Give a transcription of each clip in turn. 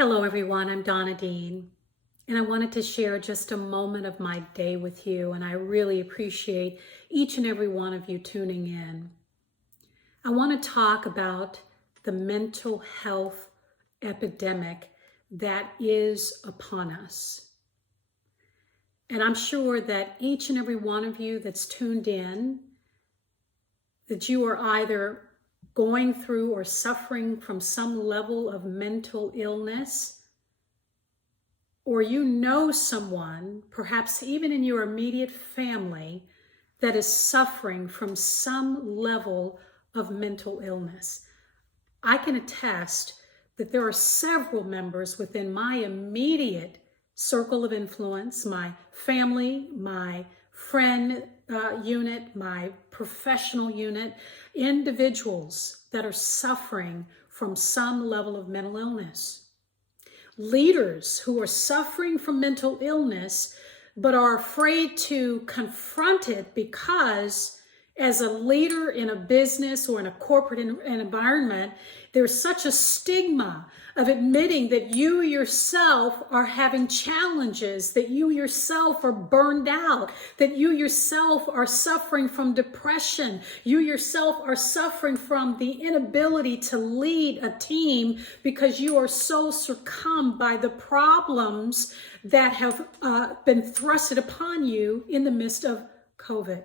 Hello everyone, I'm Donna Dean, and I wanted to share just a moment of my day with you, and I really appreciate each and every one of you tuning in. I want to talk about the mental health epidemic that is upon us. And I'm sure that each and every one of you that's tuned in, that you are either going through or suffering from some level of mental illness, or you know someone, perhaps even in your immediate family, that is suffering from some level of mental illness. I can attest that there are several members within my immediate circle of influence, my family, my friend unit, my professional unit, individuals that are suffering from some level of mental illness. Leaders who are suffering from mental illness but are afraid to confront it because as a leader in a business or in a corporate environment, there's such a stigma of admitting that you yourself are having challenges, that you yourself are burned out, that you yourself are suffering from depression, you yourself are suffering from the inability to lead a team because you are so succumbed by the problems that have been thrusted upon you in the midst of COVID.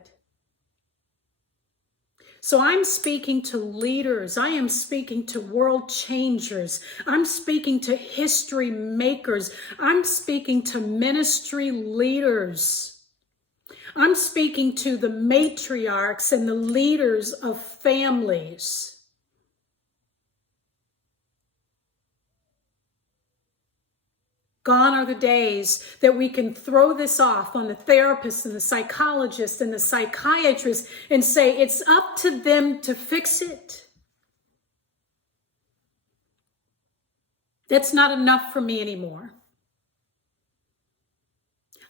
So I'm speaking to leaders, I am speaking to world changers, I'm speaking to history makers, I'm speaking to ministry leaders, I'm speaking to the matriarchs and the leaders of families. Gone are the days that we can throw this off on the therapists and the psychologists and the psychiatrists and say it's up to them to fix it. That's not enough for me anymore.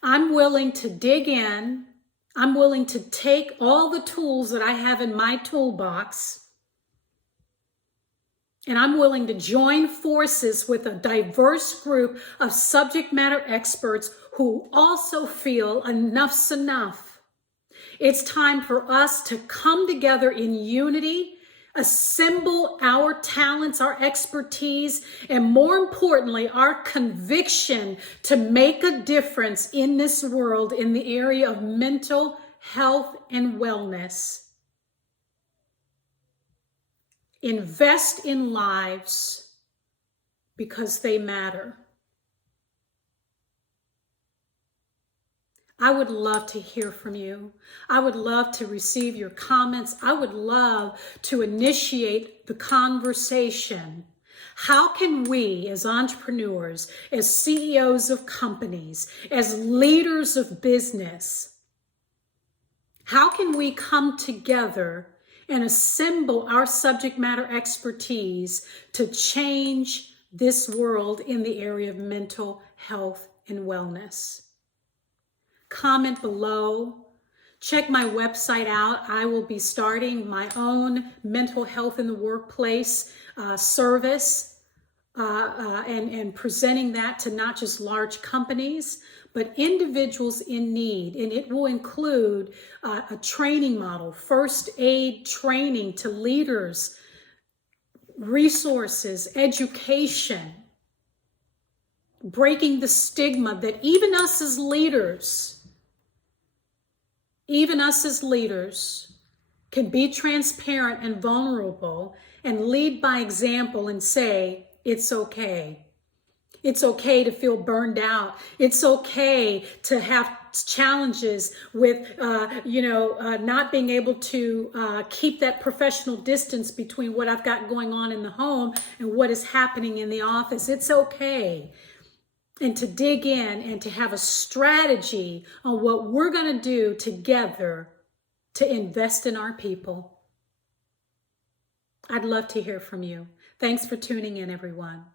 I'm willing to dig in. I'm willing to take all the tools that I have in my toolbox, and I'm willing to join forces with a diverse group of subject matter experts who also feel enough's enough. It's time for us to come together in unity, assemble our talents, our expertise, and more importantly, our conviction to make a difference in this world in the area of mental health and wellness. Invest in lives because they matter. I would love to hear from you. I would love to receive your comments. I would love to initiate the conversation. How can we as entrepreneurs, as CEOs of companies, as leaders of business, how can we come together and assemble our subject matter expertise to change this world in the area of mental health and wellness? Comment below. Check my website out. I will be starting my own mental health in the workplace service and presenting that to not just large companies, but individuals in need. And it will include a training model, first aid training to leaders, resources, education, breaking the stigma that even us as leaders can be transparent and vulnerable and lead by example and say, it's okay. It's okay to feel burned out. It's okay to have challenges with, not being able to keep that professional distance between what I've got going on in the home and what is happening in the office. It's okay. And to dig in and to have a strategy on what we're going to do together to invest in our people. I'd love to hear from you. Thanks for tuning in, everyone.